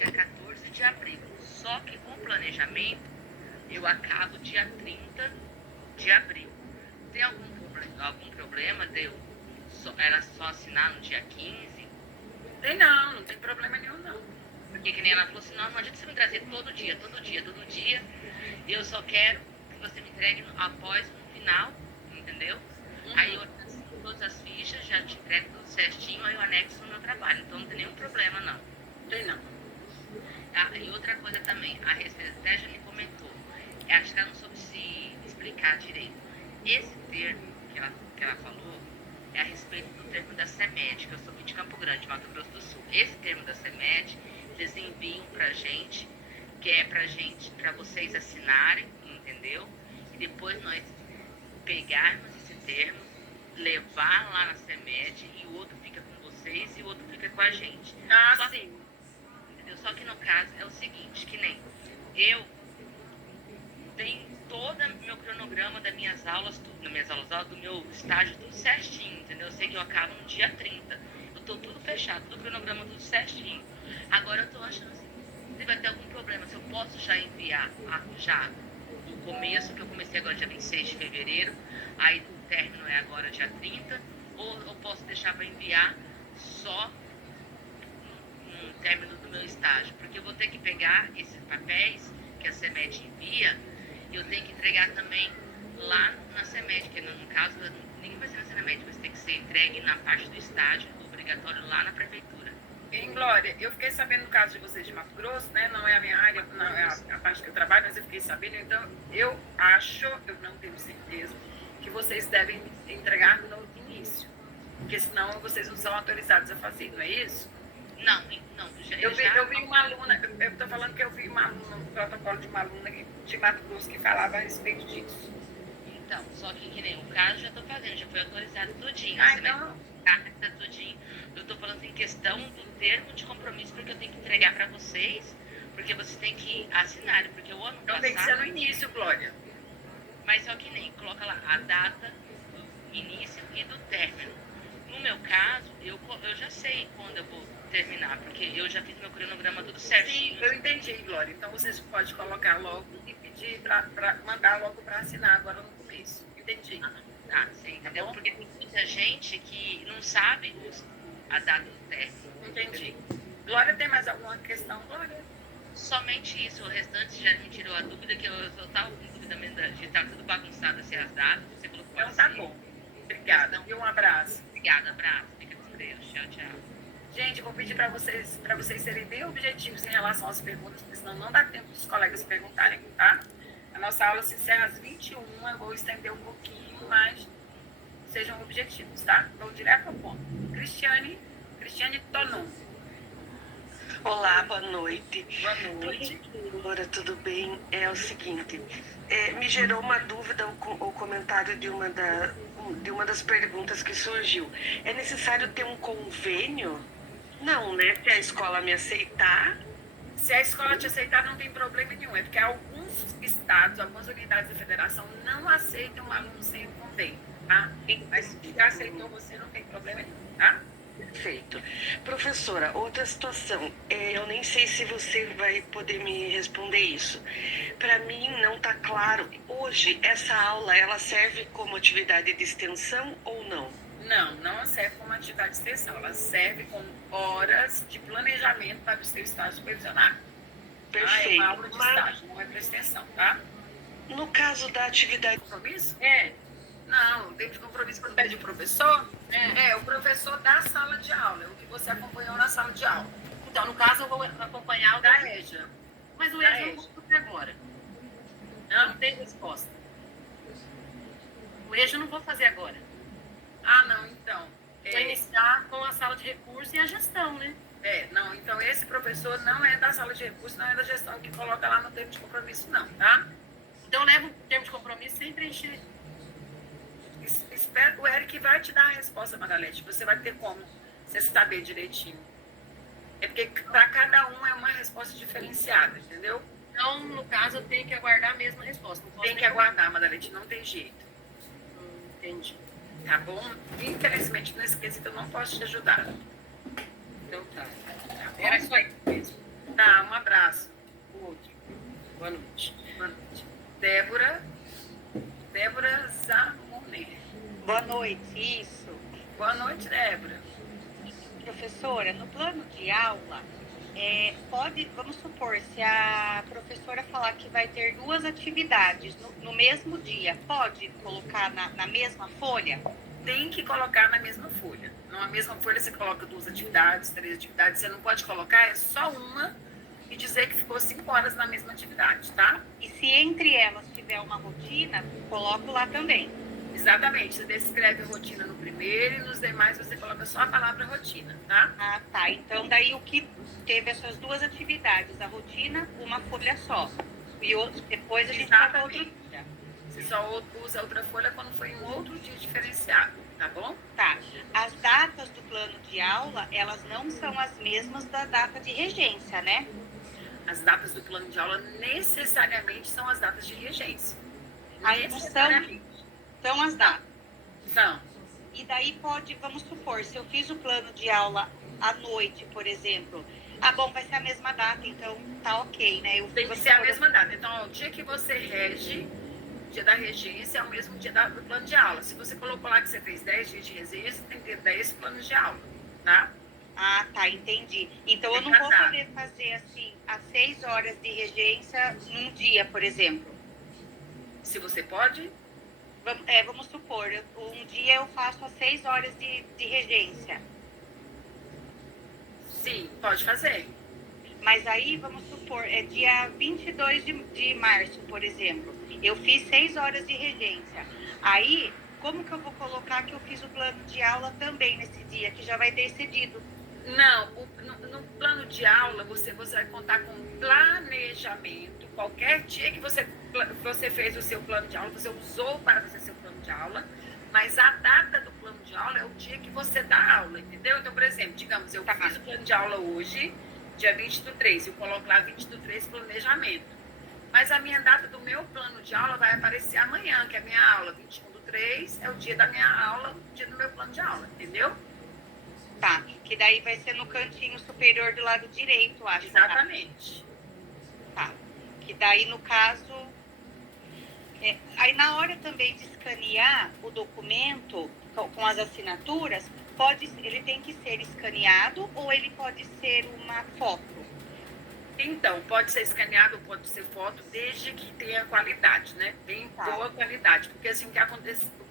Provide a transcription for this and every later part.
dia 14 de abril. Só que com planejamento, eu acabo dia 30 de abril. Tem algum problema de eu era só assinar no dia 15? Não tem problema nenhum, não. Porque que nem ela falou assim, não adianta você me trazer todo dia. Eu só quero que você me entregue após no final, entendeu? Aí eu assino todas as fichas, já te entrego tudo certinho, aí eu anexo no meu trabalho. Então não tem nenhum problema, não. Tem não. Tá? E outra coisa também, a respeito, até já me comentou, acho que ela não soube se explicar direito. Esse termo que ela falou é a respeito do termo da CEMED, que eu sou de Campo Grande, Mato Grosso do Sul. Esse termo da CEMED, eles enviam pra gente, que é pra vocês assinarem, entendeu? E depois nós pegarmos esse termo, levar lá na CEMED e o outro fica com vocês e o outro fica com a gente. Sim. Entendeu? Só que no caso é o seguinte, que nem eu tenho todo o meu cronograma das minhas aulas, do meu estágio, tudo certinho, entendeu? Eu sei que eu acabo no dia 30. Eu tô tudo fechado, tudo cronograma, tudo certinho. Agora eu tô achando assim, se vai ter algum problema, se eu posso já enviar já do começo, que eu comecei agora dia 26 de fevereiro, aí o término é agora dia 30, ou eu posso deixar para enviar só no término do meu estágio, porque eu vou ter que pegar esses papéis que a CEMED envia, e eu tenho que entregar também lá na CEMED, que no caso nem vai ser na CEMED, vai ter que ser entregue na parte do estágio, obrigatório lá na prefeitura. Em Glória, eu fiquei sabendo no caso de vocês de Mato Grosso, né? Não é a minha área, não é a parte que eu trabalho, mas eu fiquei sabendo. Então, eu não tenho certeza, que vocês devem entregar no início. Porque senão vocês não são autorizados a fazer, não é isso? Não, eu vi uma aluna, eu estou falando que eu vi uma aluna, um protocolo de uma aluna de Mato Grosso que falava a respeito disso. Então, só que nem o caso já estou fazendo, já foi autorizado tudinho. Então... tudinho. Eu estou falando em questão do termo de compromisso, porque eu tenho que entregar para vocês, porque vocês têm que assinar, porque o ano passado... Então tem que ser no início, Glória. Mas só que nem, coloca lá a data do início e do término. No meu caso, eu já sei quando eu vou terminar, porque eu já fiz meu cronograma tudo certinho. Sim, eu entendi, Glória. Então vocês podem colocar logo e pedir para mandar logo para assinar agora no começo. Entendi. Sim, entendeu? Tá, porque tem muita gente que não sabe a data do término. Entendi. Glória, tem mais alguma questão, Glória? Somente isso, o restante já me tirou a dúvida, que eu estava com dúvida mesmo de estar tudo bagunçado assim as datas. Você falou que pode então tá ser. Bom. Obrigada. E um abraço. Obrigada, abraço. Fica com Deus. Tchau, tchau. Gente, eu vou pedir para vocês serem bem objetivos em relação às perguntas, porque senão não dá tempo dos colegas perguntarem, tá? A nossa aula se encerra às 21, eu vou estender um pouquinho, mas sejam objetivos, tá? Vou direto ao ponto. Cristiane Tonon. Olá, boa noite. Boa noite. Professora, tudo bem? É o seguinte, me gerou uma dúvida o comentário de uma das perguntas que surgiu. É necessário ter um convênio? Não, né? Se a escola me aceitar... Se a escola te aceitar, não tem problema nenhum. É porque alguns estados, algumas unidades da federação não aceitam um aluno sem o convênio, tá? Mas se já aceitou, você não tem problema nenhum, tá? Perfeito. Professora, outra situação. Eu nem sei se você vai poder me responder isso. Para mim não está claro. Hoje, essa aula, ela serve como atividade de extensão ou não? Não serve como atividade de extensão. Ela serve como horas de planejamento para o seu estágio supervisionado. Perfeito. É uma aula de estágio, não é para extensão, tá? No caso da atividade... Compromisso? Não, tem de compromisso quando pede o professor. O professor da sala de aula, é o que você acompanhou na sala de aula. Então, no caso, eu vou acompanhar o da EJA. Mas o EJA eu não vou fazer agora. Não tem resposta. O EJA eu não vou fazer agora. Não, então. Vou iniciar com a sala de recursos e a gestão, né? Não, então esse professor não é da sala de recursos, não é da gestão que coloca lá no termo de compromisso, não, tá? Então eu levo o termo de compromisso sem preencher. O Eric vai te dar a resposta, Maralete. Você vai ter como você saber direitinho. É porque para cada um é uma resposta diferenciada, entendeu? Então, no caso, eu tenho que aguardar a mesma resposta. Tem que aguardar, Maralete, não tem jeito. Entendi. Tá bom? Infelizmente, nesse quesito eu não posso te ajudar. Então tá. Era só isso mesmo. Tá, Boa noite. Boa noite. Débora Zamoner. Boa noite, isso. Boa noite, Débora. Professora, no plano de aula, vamos supor, se a professora falar que vai ter 2 atividades no mesmo dia, pode colocar na mesma folha? Tem que colocar na mesma folha. Na mesma folha você coloca 2 atividades, 3 atividades, você não pode colocar, é só uma e dizer que ficou 5 horas na mesma atividade, tá? E se entre elas tiver uma rotina, coloco lá também. Exatamente, você descreve a rotina no primeiro e nos demais você coloca só a palavra rotina, tá? Ah, tá. Então, daí o que teve essas 2 atividades, a rotina, uma folha só. E depois a gente coloca outro dia. Você só usa outra folha quando for em um outro dia diferenciado, tá bom? Tá. As datas do plano de aula, elas não são as mesmas da data de regência, né? As datas do plano de aula necessariamente são as datas de regência. Aí são as datas. São. E daí vamos supor, se eu fiz o plano de aula à noite, por exemplo, bom, vai ser a mesma data, então tá ok, né? Tem que ser a mesma data. Então, ó, o dia que você rege, o dia da regência é o mesmo dia do plano de aula. Se você colocou lá que você fez 10 dias de regência, tem que ter 10 planos de aula, tá? Ah, tá, entendi. Então eu não vou poder fazer assim, as 6 horas de regência num dia, por exemplo. Se você pode? Vamos supor, um dia eu faço as 6 horas de regência. Sim, pode fazer. Mas aí, vamos supor, é dia 22 de março, por exemplo. Eu fiz 6 horas de regência. Aí, como que eu vou colocar que eu fiz o plano de aula também nesse dia, que já vai ter excedido? Não, no plano de aula, você vai contar com planejamento. Qualquer dia que você fez o seu plano de aula, você usou para fazer seu plano de aula, mas a data do plano de aula é o dia que você dá aula, entendeu? Então, por exemplo, digamos, eu fiz o plano de aula hoje, dia 20/3, eu coloco lá 20/3 planejamento. Mas a minha data do meu plano de aula vai aparecer amanhã, que é a minha aula. 21/3 é o dia da minha aula, o dia do meu plano de aula, entendeu? Tá, que daí vai ser no cantinho superior do lado direito, acho. Exatamente. Tá, que daí no caso... aí na hora também de escanear o documento com as assinaturas, ele tem que ser escaneado ou ele pode ser uma foto? Então, pode ser escaneado ou pode ser foto, desde que tenha qualidade, né? Bem boa qualidade. Porque assim, o que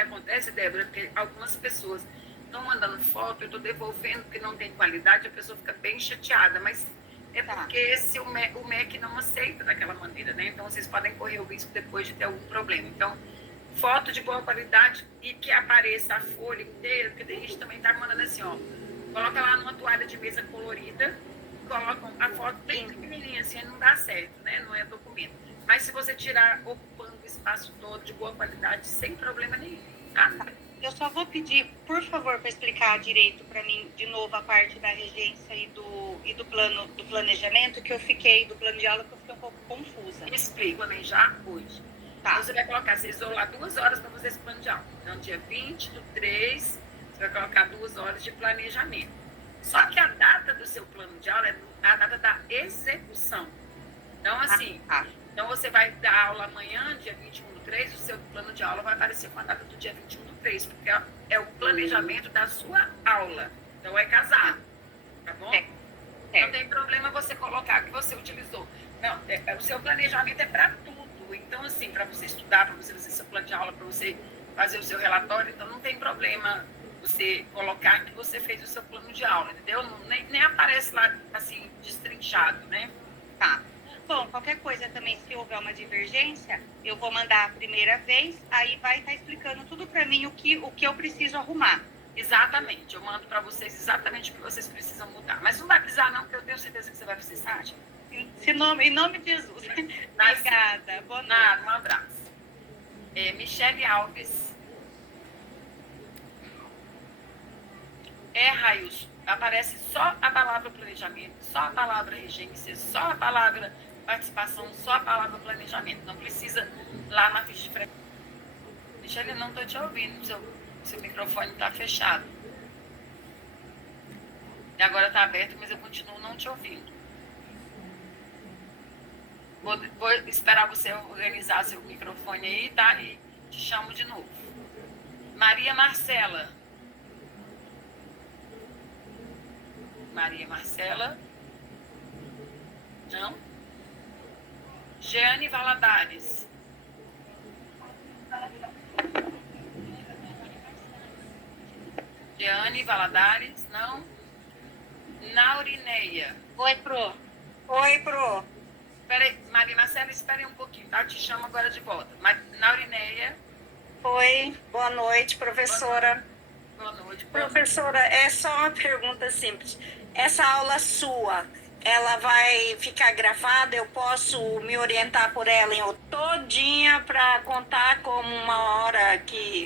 acontece, Débora, é que algumas pessoas estão mandando foto, eu estou devolvendo porque não tem qualidade, a pessoa fica bem chateada, mas é porque o MEC não aceita daquela maneira, né? Então, vocês podem correr o risco depois de ter algum problema. Então, foto de boa qualidade e que apareça a folha inteira, porque tem gente também tá mandando assim, ó, coloca lá numa toalha de mesa colorida, colocam a foto bem pequenininha, assim, não dá certo, né? Não é documento. Mas se você tirar ocupando o espaço todo de boa qualidade, sem problema nenhum, tá? Eu só vou pedir, por favor, para explicar direito para mim, de novo, a parte da regência e do planejamento, que eu fiquei, do plano de aula, que eu fiquei um pouco confusa. Explico também já hoje. Tá. Então, você vai colocar, você isolar 2 horas para fazer esse plano de aula. Então, dia 20/3, você vai colocar 2 horas de planejamento. Só que a data do seu plano de aula é a data da execução. Então, assim, então você vai dar aula amanhã, dia 21/3, o seu plano de aula vai aparecer com a data do dia 21/3, porque é o planejamento da sua aula. Então, é casado, tá bom? Não tem problema você colocar que você utilizou. Não, o seu planejamento é para tudo. Então, assim, para você estudar, para você fazer seu plano de aula, para você fazer o seu relatório, então não tem problema você colocar que você fez o seu plano de aula, entendeu? Nem aparece lá, assim, destrinchado, né? Tá. Bom, qualquer coisa também, se houver uma divergência, eu vou mandar a primeira vez, aí vai estar explicando tudo para mim o que eu preciso arrumar. Exatamente, eu mando para vocês exatamente o que vocês precisam mudar. Mas não vai precisar não, porque eu tenho certeza que você vai precisar. Em nome de Jesus. Obrigada. Boa noite. Um abraço. Michele Alves. Raios, aparece só a palavra planejamento, só a palavra regência, só a palavra participação, só a palavra planejamento. Não precisa lá na ficha de frequência. Michele, não estou te ouvindo, seu microfone está fechado. E agora está aberto, mas eu continuo não te ouvindo. Vou esperar você organizar seu microfone aí, tá? E te chamo de novo. Maria Marcela. Maria Marcela. Não? Jeane Valadares. Jeane Valadares, não? Naurineia. Oi, Pro. Oi, Pro. Peraí, Maria Marcela, espere um pouquinho, tá? Eu te chamo agora de volta. Naurineia. Oi, boa noite, professora. Boa noite. Professora, é só uma pergunta simples. Essa aula sua, ela vai ficar gravada? Eu posso me orientar por ela em todinha para contar como uma hora que